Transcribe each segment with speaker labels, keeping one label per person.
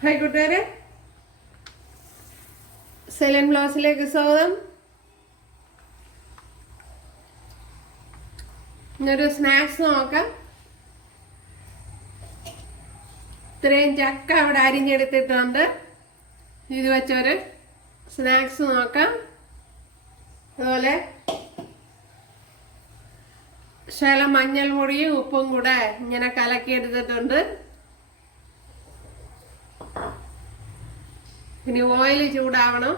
Speaker 1: Hi കൂട്ടുകാരെ. Saline ബ്ലൗസിലേക്ക് സ്വാഗതം. ഇന്നൊരു സ്നാക്സ് നോക്കാം. ഇത്രയും ചക്ക അവിടെ അരിഞ്ഞെടുത്തിട്ടുണ്ട്. ഇത് വെച്ചൊരു സ്നാക്സ് നോക്കാം. അതുപോലെ ശല മഞ്ഞൾ പൊടിയും ഉപ്പും കൂടെ ഇങ്ങനെ കലക്കിയെടുത്തിട്ടുണ്ട് ഇനി ഓയിൽ ചൂടാവണം.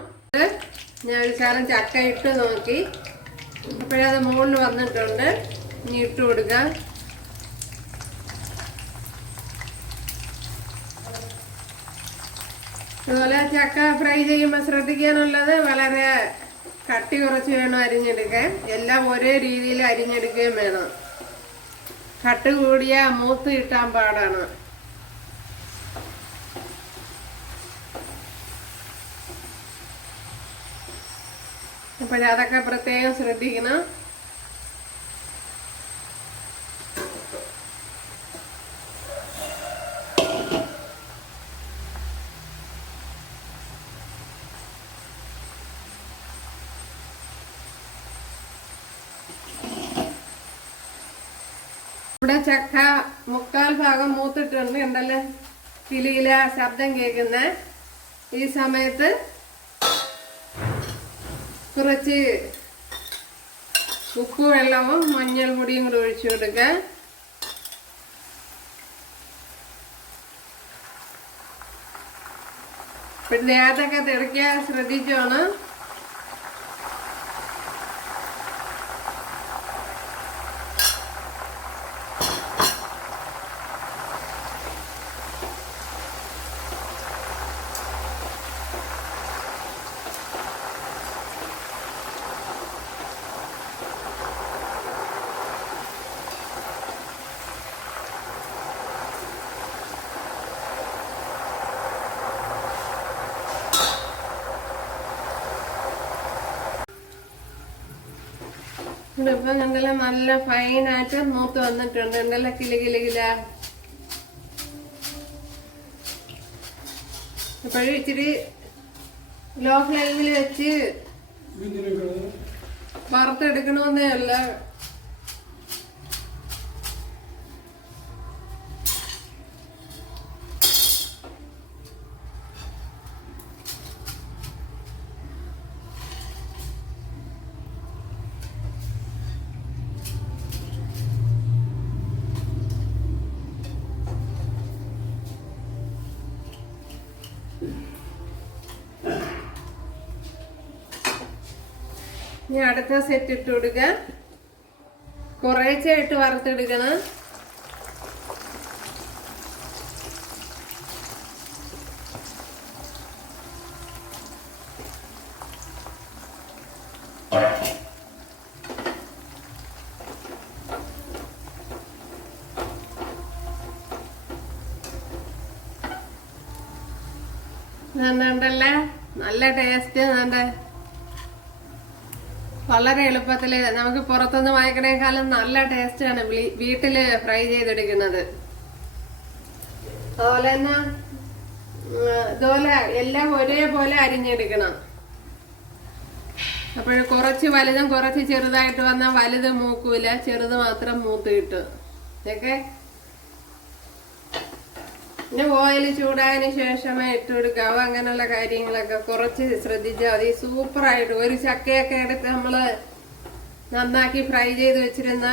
Speaker 1: ഞാൻ ഒരു ശകലം ചക്ക ഇട്ട് നോക്കി. അപ്പോഴത് മുകളിൽ വന്നിട്ടുണ്ട്. ഇനി ഇട്ട് കൊടുക്കാം. അതുപോലെ ചക്ക ഫ്രൈ ചെയ്യുമ്പോൾ ശ്രദ്ധിക്കാനുള്ളത് വളരെ കട്ടി കുറച്ച് വേണം അരിഞ്ഞെടുക്കാൻ. എല്ലാം ഒരേ രീതിയിൽ അരിഞ്ഞെടുക്കുകയും വേണം. കട്ട് കൂടിയ മൂത്ത് കിട്ടാൻ പാടാണ്. അപ്പോൾ അതൊക്കെ പ്രത്യേകം ശ്രദ്ധിക്കണം. ഇവിടെ ചക്ക മുക്കാൽ ഭാഗം മൂത്തിട്ടുണ്ട് ഉണ്ടല്ലേ കിലിയില ശബ്ദം കേൾക്കുന്ന. ഈ സമയത്ത് കുറച്ച് ഉപ്പ് വെള്ളവും മഞ്ഞൾ പൊടിയും കൂടി ഒഴിച്ചു കൊടുക്കുക പിന്നെ അതൊക്കെ തിളയ്ക്കാൻ ശ്രദ്ധിച്ചോണം. ഇപ്പം കണ്ടല്ലോ നല്ല ഫൈനായിട്ട് മൂത്ത് വന്നിട്ടുണ്ട്. ഉണ്ടല്ലോ കില കില കില. ഇപ്പോഴും ഇച്ചിരി ലോ ഫ്ലെയിമിൽ വെച്ച് വറുത്തെടുക്കണമെന്നേ അല്ല ഇനി അടുത്ത സെറ്റ് ഇട്ട് കൊടുക്കുക ഇട്ട് വറുത്തെടുക്കണം. നല്ല ടേസ്റ്റ് വേണ്ട വളരെ എളുപ്പത്തിൽ നമുക്ക് പുറത്തുനിന്ന് വാങ്ങിക്കണേക്കാളും നല്ല ടേസ്റ്റാണ് വീട്ടിൽ ഫ്രൈ ചെയ്തെടുക്കുന്നത്. അതുപോലെ തന്നെ ഇതുപോലെ എല്ലാം ഒരേപോലെ അരിഞ്ഞെടുക്കണം. അപ്പോൾ കുറച്ച് വലുതും കുറച്ച് ചെറുതായിട്ട് വന്നാൽ വലുത് മൂക്കൂല ചെറുത് മാത്രം മൂത്ത് കിട്ടും. ഇതൊക്കെ പിന്നെ ഓയിൽ ചൂടായതിനു ശേഷമേ ഇട്ട് കൊടുക്കാവൂ അങ്ങനെയുള്ള കാര്യങ്ങളൊക്കെ കുറച്ച് ശ്രദ്ധിച്ചാൽ മതി. സൂപ്പറായിട്ട്. ഒരു ചക്കയൊക്കെ എടുത്ത് നമ്മൾ നന്നാക്കി ഫ്രൈ ചെയ്ത് വെച്ചിരുന്ന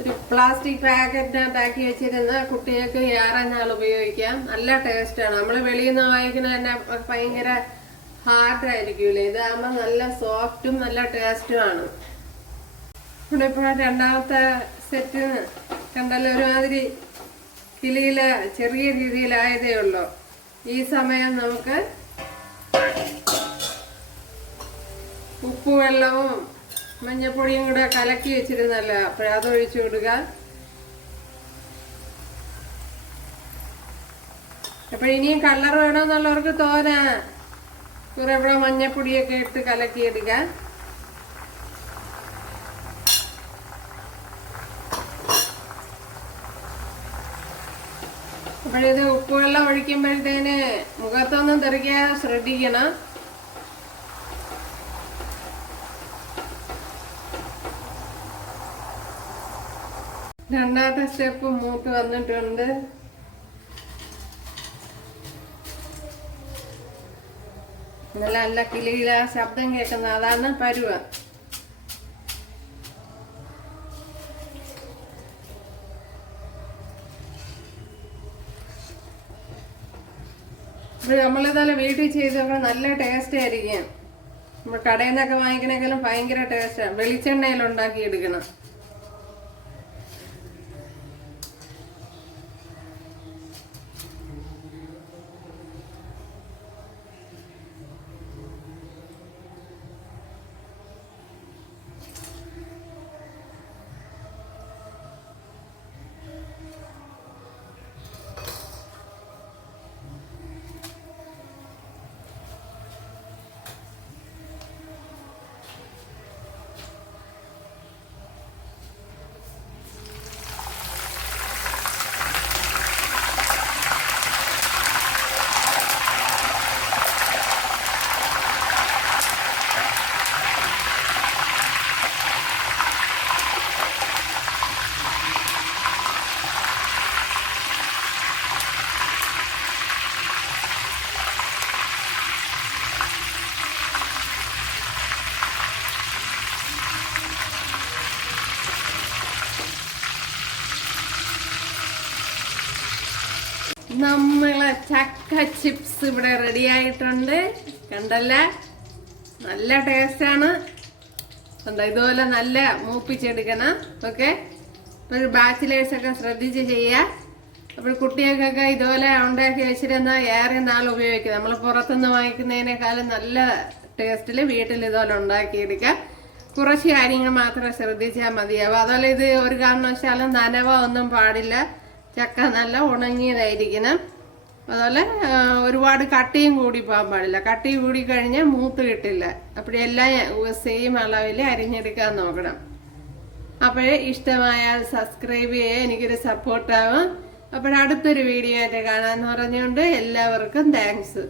Speaker 1: ഒരു പ്ലാസ്റ്റിക് പാക്കറ്റിനകത്താക്കി വെച്ചിരുന്ന കുട്ടികൾക്ക് ഏറെ നാൾ ഉപയോഗിക്കാം. നല്ല ടേസ്റ്റാണ് നമ്മൾ വെളിയിൽ നിന്ന് വാങ്ങിക്കുന്ന തന്നെ ഭയങ്കര ഹാർഡ് ആയിരിക്കൂലേ? ഇതാകുമ്പോൾ നല്ല സോഫ്റ്റും നല്ല ടേസ്റ്റുമാണ് ഇവിടെ ഇപ്പോൾ രണ്ടാമത്തെ സെറ്റ് കണ്ടല്ലോ? ഒരുമാതിരി കിളിയിൽ ചെറിയ രീതിയിലായതേ ഉള്ളൂ. ഈ സമയം നമുക്ക് ഉപ്പുവെള്ളവും മഞ്ഞപ്പൊടിയും കൂടെ കലക്കി വെച്ചിരുന്നല്ല അപ്പോൾ അതൊഴിച്ചു വിടുക. അപ്പോൾ അപ്പൊ ഇനിയും കളർ വേണമെന്നുള്ളവർക്ക് തോന്നാ. കുറെ ഇവിടെ മഞ്ഞപ്പൊടിയൊക്കെ ഇട്ട് കലക്കിയെടുക്കാം അപ്പോഴിത് ഉപ്പുവെള്ളം ഒഴിക്കുമ്പോഴത്തേന് മുഖത്തൊന്നും തെറിക്കാതെ ശ്രദ്ധിക്കണം. രണ്ടാമത്തെ സ്റ്റെപ്പ് മൂത്ത് വന്നിട്ടുണ്ട്. നല്ല നല്ല കിളിയില ശബ്ദം കേൾക്കുന്നത് അതാണ് പരുവ. അപ്പൊ നമ്മളിതെല്ലാം വീട്ടിൽ ചെയ്തൊക്കെ നല്ല ടേസ്റ്റ് ആയിരിക്കും. നമ്മൾ കടയിൽ നിന്നൊക്കെ വാങ്ങിക്കണേക്കാളും ഭയങ്കര ടേസ്റ്റാണ് വെളിച്ചെണ്ണയിൽ ഉണ്ടാക്കി എടുക്കണം. നമ്മളെ ചക്ക ചിപ്സ് ഇവിടെ റെഡി ആയിട്ടുണ്ട്. കണ്ടല്ലേ? നല്ല ആണ്. കണ്ടോ? ഇതുപോലെ നല്ല മൂപ്പിച്ചെടുക്കണം. ഓക്കെ ഒരു ബാച്ചിലേഴ്സ് ഒക്കെ ശ്രദ്ധിച്ച് ചെയ്യുക. അപ്പോൾ കുട്ടികൾക്കൊക്കെ ഇതുപോലെ ഉണ്ടാക്കി വെച്ചിരുന്നാൽ ഏറെ നാൾ ഉപയോഗിക്കുക. നമ്മൾ പുറത്തുനിന്ന് വാങ്ങിക്കുന്നതിനേക്കാളും നല്ല ടേസ്റ്റിൽ വീട്ടിൽ ഇതുപോലെ ഉണ്ടാക്കിയെടുക്കാം കുറച്ച് കാര്യങ്ങൾ മാത്രം ശ്രദ്ധിച്ചാൽ മതിയാവും അതുപോലെ ഇത് ഒരു കാരണവശാലും നനവ ഒന്നും പാടില്ല. ചക്ക നല്ല ഉണങ്ങിയതായിരിക്കണം അതുപോലെ ഒരുപാട് കട്ടിയും കൂടി പോകാൻ പാടില്ല. കട്ടി കൂടി കഴിഞ്ഞാൽ മൂത്ത് കിട്ടില്ല. അപ്പോഴെല്ലാം സെയിം അളവിൽ അരിഞ്ഞെടുക്കാൻ നോക്കണം. അപ്പോഴേ ഇഷ്ടമായാൽ സബ്സ്ക്രൈബ് ചെയ്യുക എനിക്കൊരു സപ്പോർട്ടാവും അപ്പോഴടുത്തൊരു വീഡിയോ ആയിട്ട് കാണാമെന്ന് പറഞ്ഞുകൊണ്ട് എല്ലാവർക്കും താങ്ക്സ്